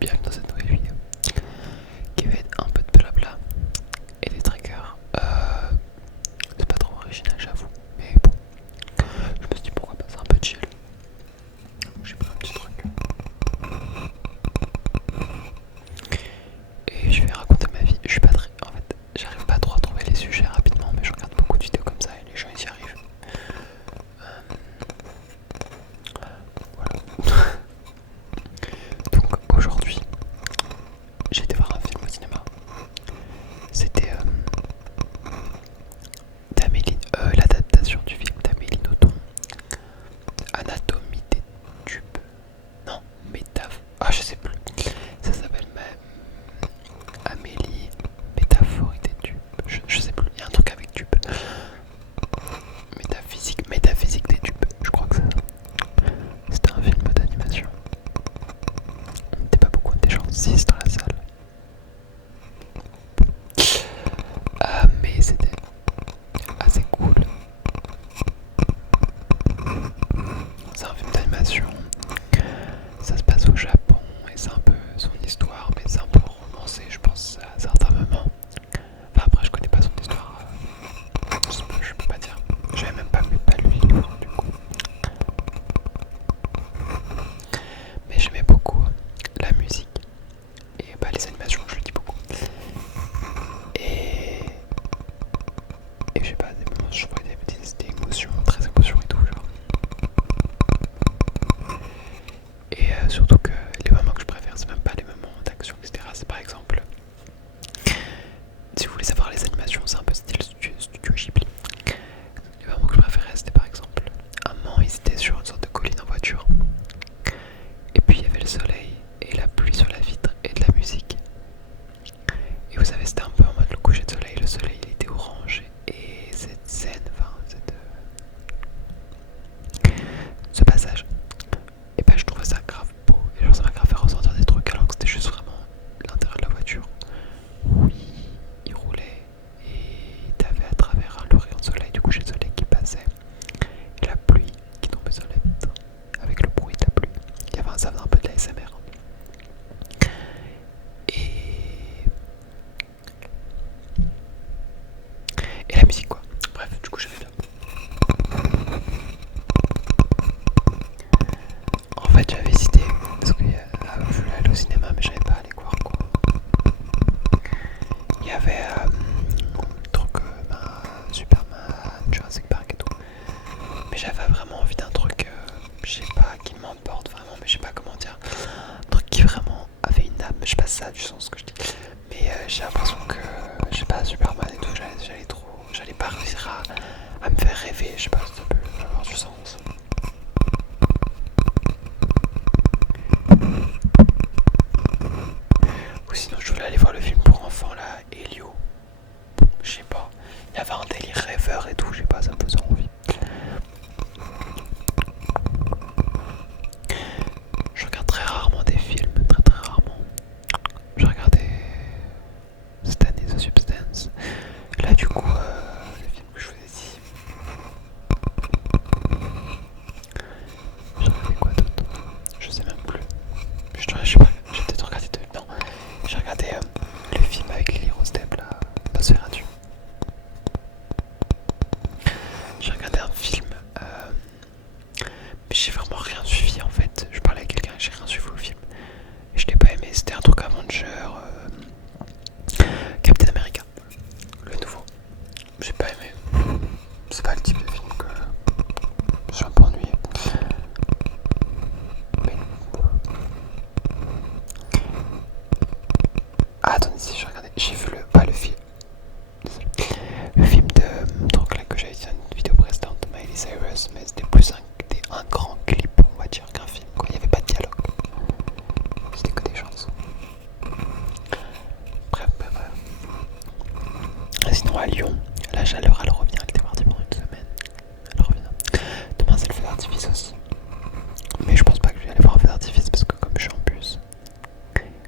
bienvenue dans cette nouvelle vidéo qui va être un peu de blabla et des triggers. C'est pas trop original, j'avoue, mais bon, je me suis dit pourquoi pas, c'est un peu chill. J'ai pris un petit truc et je vais raconter ma vie. Je suis pas très. En fait, j'arrive pas trop à trouver les sujets rapidement, mais je regarde beaucoup de vidéos comme ça et les gens ils y arrivent. Voilà. Donc aujourd'hui, j'ai été voir un film au cinéma. C'était l'adaptation du film d'Amélie Nothomb, Anatomie des tubes. Non, métaph. Ah, je sais plus. Ça s'appelle même Amélie, métaphorique des tubes. Je sais plus. Il y a un truc avec tube. Métaphysique des tubes. Je crois que c'est ça. C'était un film d'animation. On n'était pas beaucoup, on était genre 6 dans la salle. Mais c'était assez cool. C'est un film d'animation. Ça se passe au Japon et c'est un peu son histoire, mais c'est un peu romancé, je pense, à certains moments. Enfin, après, je connais pas son histoire. Je peux pas dire. J'avais même pas lu le livre du coup. Mais j'aimais beaucoup la musique et bah, les animations, je le dis beaucoup. Et je sais pas, des moments, je trouvais des émotions, très émotions et tout, genre. Et surtout que les moments que je préfère, c'est même pas les moments d'action, etc. C'est par exemple, si vous voulez savoir les animations, c'est un peu style studio Ghibli. Les moments que je préférais, c'était par exemple, un moment, ils étaient sur une sorte de colline en voiture. Et puis il y avait le soleil et la pluie sur la vitre et de la musique. Et vous savez, c'était un peu en mode le coucher de soleil. Le soleil, il était orange. Et cette scène, enfin, ce passage, et ben je trouvais ça grave beau. Et genre, ça m'a grave fait ressentir des trucs alors que c'était juste vraiment l'intérieur de la voiture. Oui, il roulait et t'avais à travers le rayon de soleil, du coucher de soleil qui passait. Et la pluie qui tombait sur la vitre. Avec le bruit de la pluie. Ça faisait un peu de la l'ASMR. Et la musique quoi. Bref, du coup j'avais là. En fait j'avais hésité parce que je voulais aller au cinéma mais j'avais pas à aller voir quoi. Il y avait Superman, Jurassic Park et tout. Mais j'avais vraiment envie d'un truc, je sais pas, qui m'emporte vraiment, mais je sais pas comment dire. Un truc qui vraiment avait une âme, je sais pas si ça a du sens ce que je dis. Mais j'ai l'impression que, je sais pas, Superman et tout, j'allais pas réussir à me faire rêver, je sais pas si ça peut avoir du sens. Ou sinon je voulais aller voir le film pour enfants là, Elio. Je sais pas, il y avait un délire rêveur et tout, je sais pas, ça me faisait envie. Je regarde très rarement des films, très rarement. Je regardais cette année The Substance. Là du coup, le film que je vous ai dit. J'ai regardé quoi d'autre? Je sais même plus. Je sais pas, j'ai peut-être regardé deux. Non, j'ai regardé le film avec Lily Rose Depp là, Nosferatu. J'ai regardé un film, mais j'ai vraiment rien suivi en fait. Je parlais à quelqu'un et j'ai rien suivi au film. Et je l'ai pas aimé, c'était un truc Avenger, Captain America, le nouveau. J'ai pas aimé. C'est pas le type de film que je suis un peu ennuyé. Mais... Ah, attendez, si j'ai regardé, j'ai vu pas le film. Le film de donc là que j'avais dit dans une vidéo précédente, Miley Cyrus, mais c'était plus un grand clip, on va dire, qu'un film. Quoi. Il n'y avait pas de dialogue. C'était que des chansons. Bref. Sinon à Lyon, la chaleur elle revient, elle était partie pendant une semaine. Elle revient. Demain c'est le feu d'artifice aussi. Mais je pense pas que je vais aller voir un feu d'artifice parce que comme je suis en bus,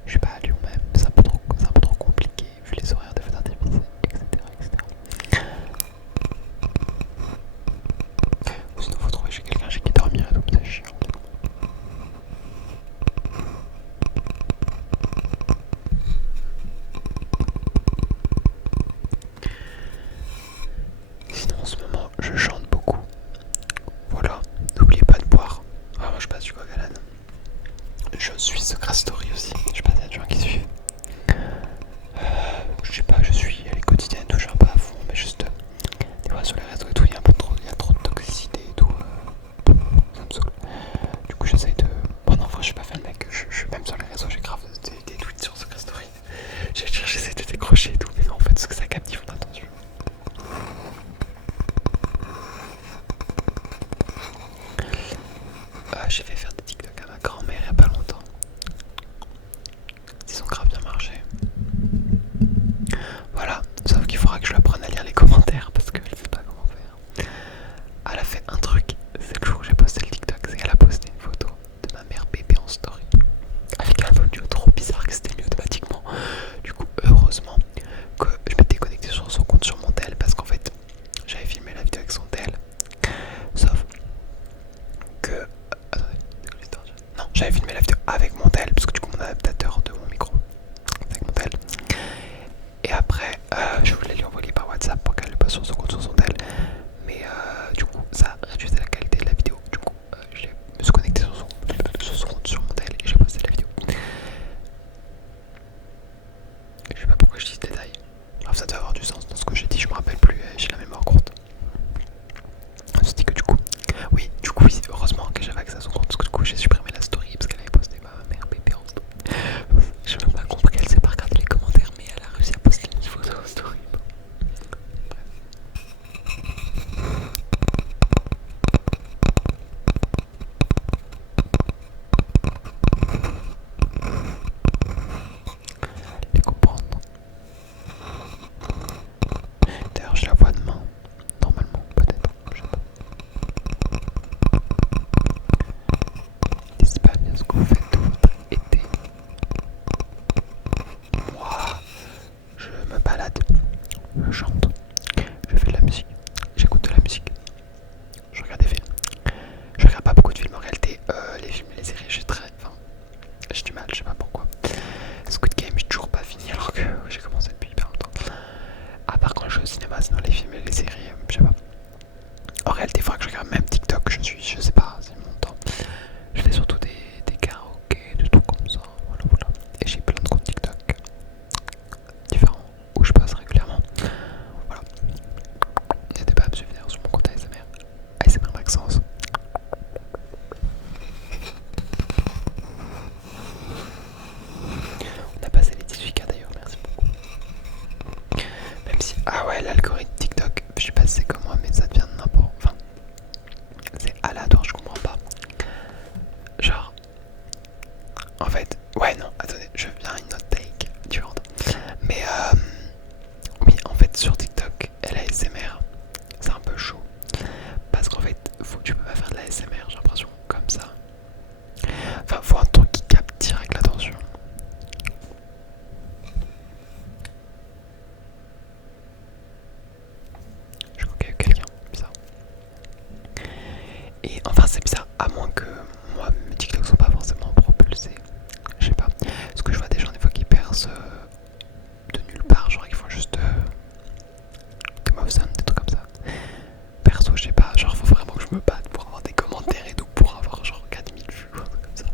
je suis pas à Lyon même, c'est un peu trop compliqué vu les horaires de feu d'artifice, etc. Ou sinon faut trouver chez quelqu'un chez qui dormir et tout, c'est chiant. suis Secret Story aussi. Je sais pas s'il y a des gens qui suivent. Je sais pas, je suis les quotidiennes, tout, je suis un peu à fond, mais juste des fois sur les réseaux et tout, il y a un peu trop, il y a trop de toxicité et tout. Ça me saoule. Du coup, j'essaye de. Bon, non, en vrai, je suis pas fan, mec. Je suis même sur les réseaux, j'ai grave des tweets sur Secret Story. J'essaie de décrocher et tout, mais non, en fait, ce que ça captive mon attention. J'ai fait faire des TikTok à ma grand-mère il y a pas longtemps. Ils ont grave bien marché. Voilà, sauf qu'il faudra que je lui apprenne à lire les commentaires parce qu'elle sait pas comment faire. Elle a fait un truc, c'est le jour où j'ai posté le TikTok, c'est qu'elle a posté une photo de ma mère bébé en story. Avec un audio trop bizarre que c'était mis automatiquement. Du coup, heureusement que je m'étais connecté sur son compte sur mon tel parce qu'en fait, j'avais filmé la vidéo avec son tel. Sauf que. Attendez, c'est quoi l'histoire? Non, j'avais filmé la vidéo avec mon tel parce que du coup, mon adaptateur de mon micro avec mon tel. Et après, je voulais lui envoyer par WhatsApp pour qu'elle le passe sur son compte sur son tel. Mais du coup, ça réduisait la qualité de la vidéo. Du coup, je me suis connecté sur son compte sur mon tel et j'ai posté la vidéo. Je sais pas pourquoi je dis ce détail. Alors ça doit avoir du sens dans ce que j'ai dit, je me rappelle plus, j'ai la mémoire courte. Je dis que du coup, oui, heureusement que j'avais accès à son compte parce que du coup j'ai supprimé la story parce qu'elle avait posté ma mère bébé en story. J'ai même pas compris qu'elle sait pas regarder les commentaires, mais elle a réussi à poster une photo en story. Les comprendre. D'ailleurs, je la vois demain. Normalement, peut-être. Je sais pas. N'hésitez pas à bien ce que vous faites de votre été. Moi, je me balade. Je chante. Je fais de la musique. J'écoute de la musique. Je regarde des films. Je regarde pas beaucoup de films en réalité. Les films et les séries, j'ai du mal, je sais pas pourquoi. Squid Game, j'ai toujours pas fini alors que j'ai commencé depuis hyper longtemps. À part quand je vais au cinéma, sinon les films et les séries, je sais pas. En réalité, il faudra que je regarde même TikTok, je sais pas, c'est mon temps. Je fais surtout des karaokés, des trucs comme ça, voilà. Et j'ai plein de comptes TikTok différents où je passe régulièrement. Voilà. N'hésitez pas à me suivre d'ailleurs sur mon compte ASMR. ASMR Maxence. On a passé les 18K d'ailleurs, merci beaucoup. Même si, ah ouais, l'algorithme TikTok, je sais pas si c'est comme moi, mais ça devient n'importe. Enfin, c'est aléatoire, je comprends pas. Genre, en fait, ouais, non, attendez, je viens une autre take différente. Mais, oui, en fait, sur TikTok, l'ASMR, c'est un peu chaud. Parce qu'en fait, tu peux pas faire de l'ASMR, j'ai l'impression, comme ça. Enfin, faut un truc qui capte direct l'attention. Je crois qu'il y a eu quelqu'un, bizarre. Et enfin, c'est bizarre, à moins que moi, mes TikToks sont pas forcément propulsés. Je sais pas. Parce que je vois des gens des fois qui percent de nulle part, genre ils font juste des moves sound, des trucs comme ça. Perso, je sais pas, genre faut vraiment que je me batte pour avoir des commentaires et tout, pour avoir genre 4000 vues ou un truc comme ça.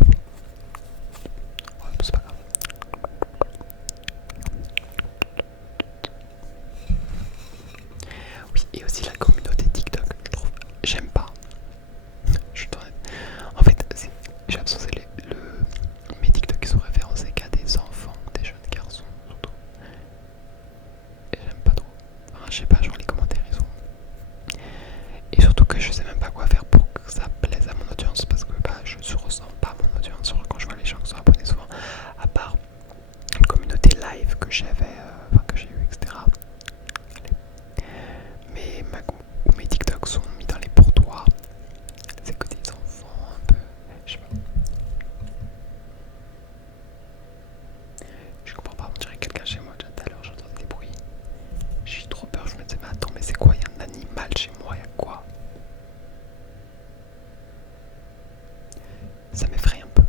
Mais bon. Ouais, c'est pas grave. Oui, et aussi la communauté TikTok, je trouve, j'aime pas. Je dois... En fait, j'ai l'impression que mes TikTok qui sont référencés qu'à des enfants, des jeunes garçons surtout. Et j'aime pas trop. Enfin, je sais pas, genre les commentaires ils sont. Et surtout que je sais même pas quoi faire pour que ça plaise à mon audience parce que bah, je ressens pas mon audience quand je vois les gens qui sont abonnés souvent. À part une communauté live que j'avais, que j'ai eu, etc. Mais mes TikTok sont mis dans les pourtois. C'est que des enfants un peu. Je sais pas. Je comprends pas, on dirait quelqu'un chez moi. Déjà tout à l'heure j'entendais des bruits. J'ai eu trop peur, je me disais mais attends mais c'est quoi, il y a un animal chez moi, il y a quoi? Ça m'effraie un peu.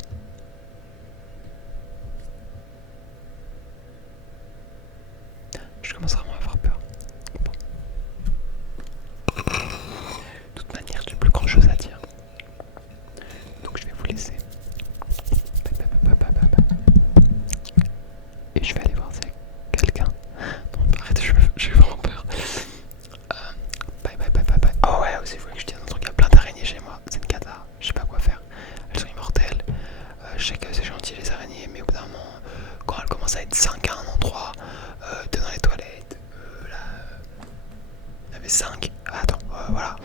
Je commence vraiment à avoir peur. Bon. De toute manière, j'ai plus grand chose à dire. Donc je vais vous laisser. attends, voilà.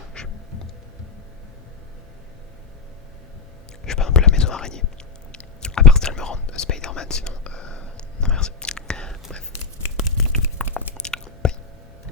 Je suis pas non plus la maison araignée. À part si elle me rend Spider-Man, sinon